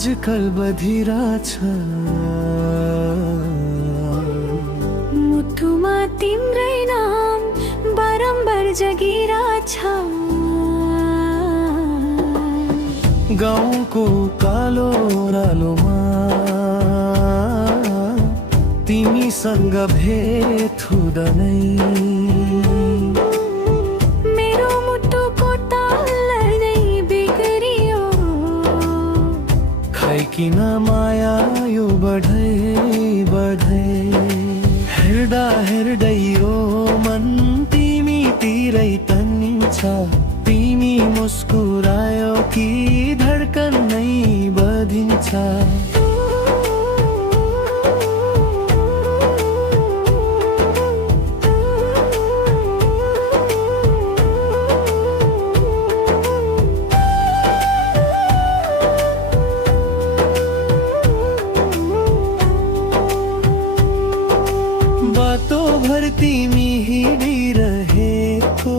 आजकल बधिरा छ। मुटुमा तिम्रै नाम बारम्बार जगिरा छ। गाउँको कालो रालोमा तिमीसँग भेट हुँदै मेरो मुटुको ताल नै बिग्रियो। खै किन माया यो बढै बढै। हेर्दा हेर्दै यो मन तिमीतिरै तन्निन्छ। तिमी मुस्कुरायो कि धड्कन नै बधिन्छ। बातों भर तिमी हिँडिरहेको,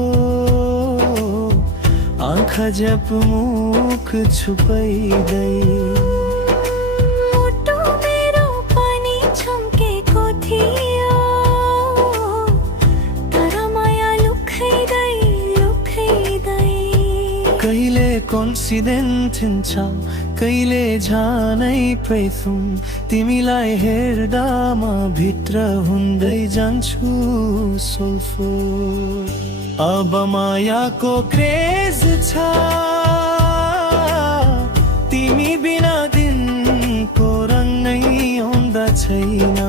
आँखा झ्याप मुख छुपाइदै। मुटु मेरो पनि छम्केको थियो, तर माया लुकाइदै लुकाइदै। कहिले कोइन्सिडेन्ट हुन्छ, कहिले झनै प्रेथुम। तिमीलाई हेर्दा म भित्र हुँदै जान्छु सोल्फो। अब मायाको क्रेज छ, तिमी बिना दिनको रङ नै आउँदा छैन।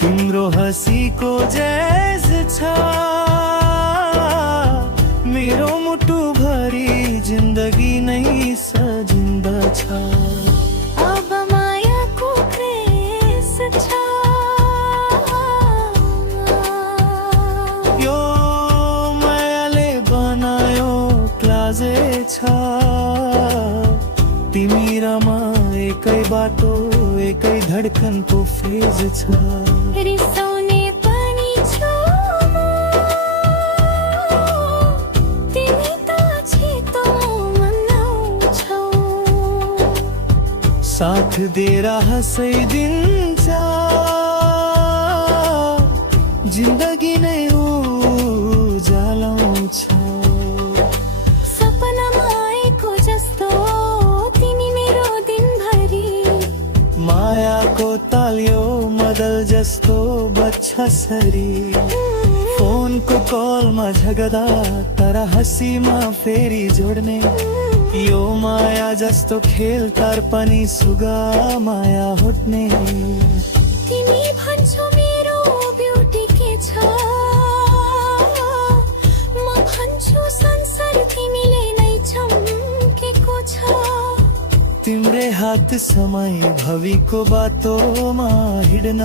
तिम्रो हँसीको जैज छ, मेरो मुटु भरि जिन्दगी नै सजिन्दछ। अब मायाको क्रेज छ। यो मायाले बनायो क्लाजे छ। तिमी र म एकै बाटो एकै धड्कनको फेज छ। रिसाउने पनि छु म, तिमी त छिटो मनाउँछौ। साथ दिएर हँसाइदिन्छ, जिन्दगी नै उज्यालाउँछ। सपनामा आएको जस्तो तिमी मेरो दिनभरि। मायाको ताल यो मदल जस्तो बच्छ सरी। फोनको कलमा झगडा तर हँसीमा फेरि जोड्ने। यो माया जस्तो खेल तर पनि सुगा माया हुट्ने। तिमी भन्छौ मेरो ब्युटी के छ, म भन्छु संसार तिमीले नै चम्केको छ। तिम्रै हात समय भविको बाटोमा हिँड्न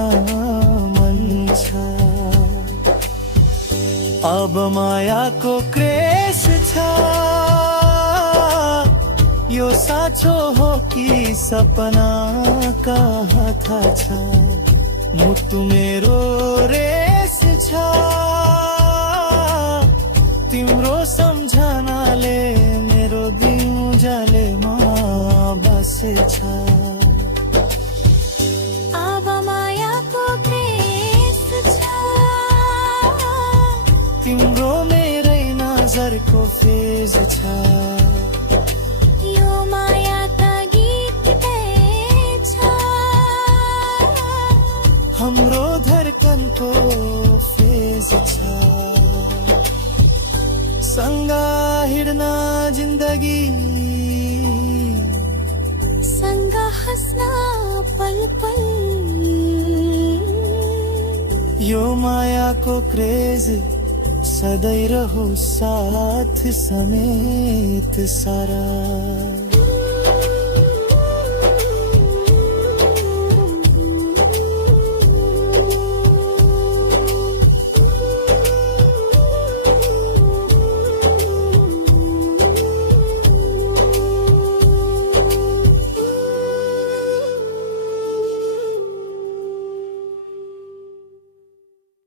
मन छ। अब मायाको क्रेज छ, यो साँचो हो कि सपना कहाँ थाहा छ। मुटु मेरो रेस छ, तिम्रो सम्झनाले मेरो दिन उज्यालेमा बसेछ। अब मायाको क्रेज छ, तिम्रो मेरै नजरको फेज छ। यो मायाका गीत छ, हाम्रो धड्कनको फेज छ। सँग हिँड्न जिन्दगी, सँग हाँस्न पल पल। यो मायाको क्रेज सधैँ रहोस् साथ समेत सारा।